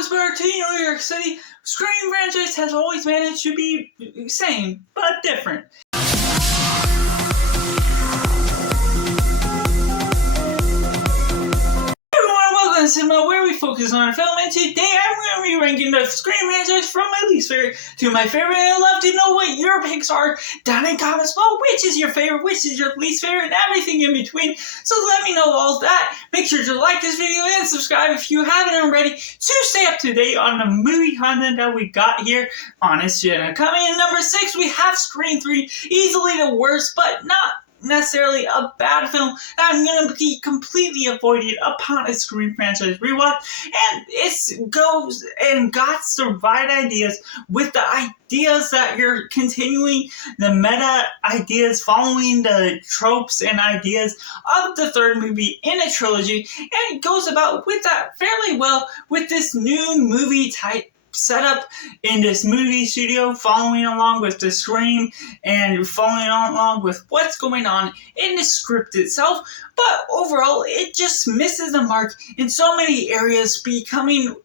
Lewisburg to New York City, Scream franchise has always managed to be same, but different. Welcome to Cinema, where we focus on a film, and today I'm going to be ranking the Scream franchise from my least favorite to my favorite, and I'd love to know what your picks are down in comments below. Which is your favorite, which is your least favorite, and everything in between. So let me know all that. Make sure to like this video and subscribe if you haven't already to stay up to date on the movie content that we got here on this channel. Coming in number 6, we have Scream 3, easily the worst, but not necessarily a bad film that I'm going to be completely avoiding upon a Scream franchise rewatch, and it goes and got the right ideas with the ideas that you're continuing the meta ideas, following the tropes and ideas of the third movie in a trilogy, and it goes about with that fairly well with this new movie type set up in this movie studio, following along with the Scream and following along with what's going on in the script itself. But overall, it just misses the mark in so many areas, becoming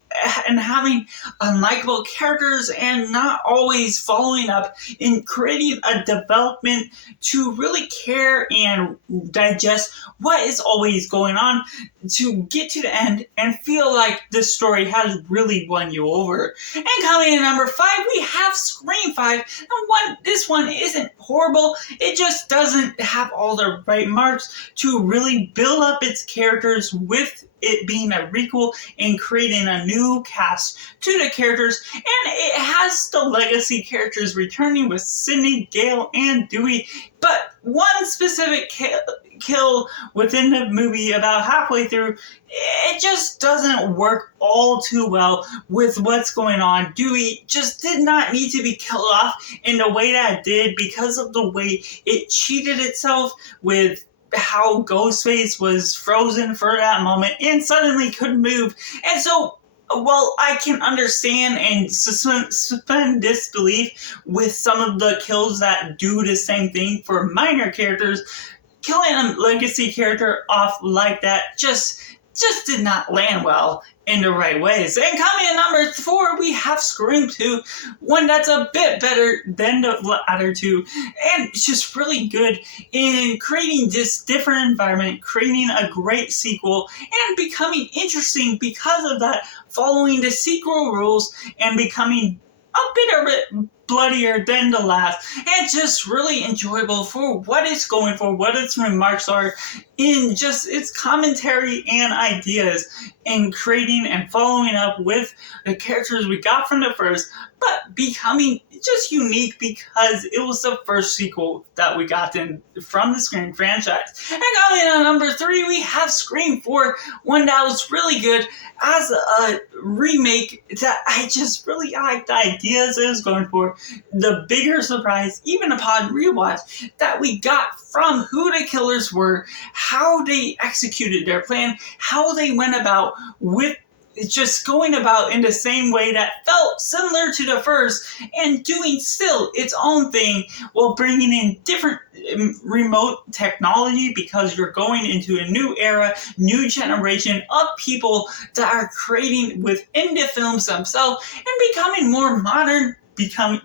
and having unlikable characters and not always following up in creating a development to really care and digest what is always going on to get to the end and feel like the story has really won you over. And coming in number 5, we have Scream 5. And this one isn't horrible, it just doesn't have all the right marks to really build up its characters with it being a requel and creating a new cast to the characters, and it has the legacy characters returning with Sidney, Gale, and Dewey, but one specific kill within the movie about halfway through, it just doesn't work all too well with what's going on. Dewey just did not need to be killed off in the way that it did because of the way it cheated itself with how Ghostface was frozen for that moment and suddenly couldn't move. And so, well, I can understand and suspend disbelief with some of the kills that do the same thing for minor characters. Killing a legacy character off like that just did not land well in the right ways. And coming in number 4, we have Scream 2, one that's a bit better than the other two, and it's just really good in creating this different environment, creating a great sequel, and becoming interesting because of that, following the sequel rules and becoming a bit bloodier than the last, and just really enjoyable for what it's going for, what its remarks are in just its commentary and ideas in creating and following up with the characters we got from the first, but becoming just unique because it was the first sequel that we got from the Scream franchise. And coming in on number 3, we have Scream 4, one that was really good as a remake that I just really liked the ideas it was going for. The bigger surprise, even upon rewatch, that we got from who the killers were, how they executed their plan, how they went about with just going about in the same way that felt similar to the first and doing still its own thing while bringing in different remote technology, because you're going into a new era, new generation of people that are creating within the films themselves and becoming more modern,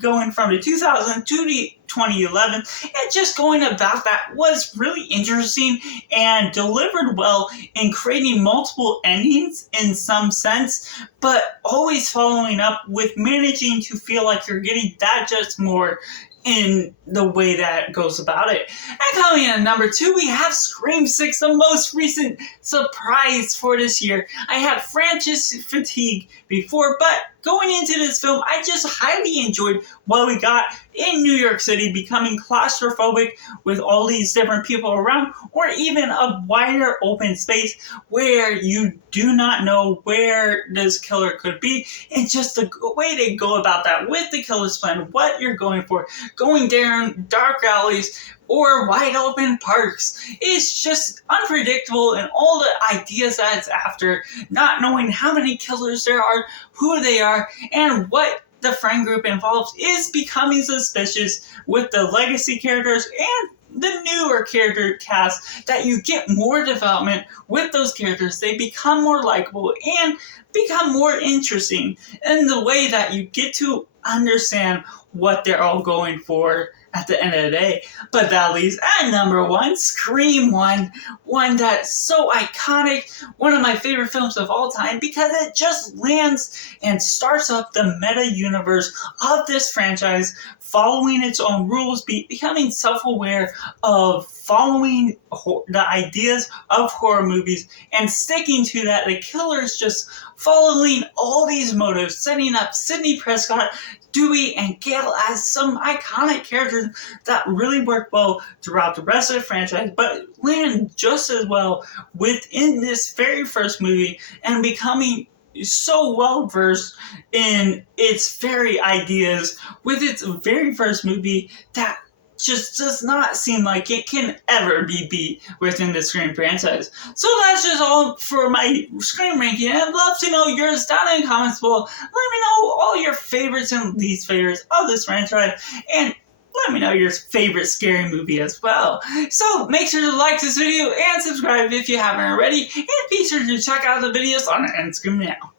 going from the 2000 to the 2011, and just going about that was really interesting and delivered well in creating multiple endings in some sense, but always following up with managing to feel like you're getting that just more in the way that goes about it. And coming in at number 2, we have Scream 6, the most recent surprise for this year. I had franchise fatigue before, but going into this film, I just highly enjoyed what we got in New York City, becoming claustrophobic with all these different people around, or even a wider open space where you do not know where this killer could be, and just the way they go about that with the killer's plan, what you're going for, going down dark alleys or wide open parks. It's just unpredictable, and all the ideas that it's after, not knowing how many killers there are, who they are, and what the friend group involved is becoming suspicious with the legacy characters and the newer character cast, that you get more development with those characters. They become more likable and become more interesting in the way that you get to understand what they're all going for at the end of the day. But that leaves at number 1, Scream 1. One that's so iconic, one of my favorite films of all time, because it just lands and starts up the meta universe of this franchise, following its own rules, becoming self-aware of following the ideas of horror movies and sticking to that. The killer's just following all these motives, setting up Sidney Prescott, Dewey, and Gale as some iconic characters that really work well throughout the rest of the franchise, but land just as well within this very first movie, and becoming so well versed in its very ideas with its very first movie that just does not seem like it can ever be beat within the Scream franchise. So that's just all for my Scream ranking. I'd love to know yours down in the comments below. Let me know all your favorites and least favorites of this franchise, and let me know your favorite scary movie as well. So make sure to like this video and subscribe if you haven't already, and be sure to check out the videos on Endscream now.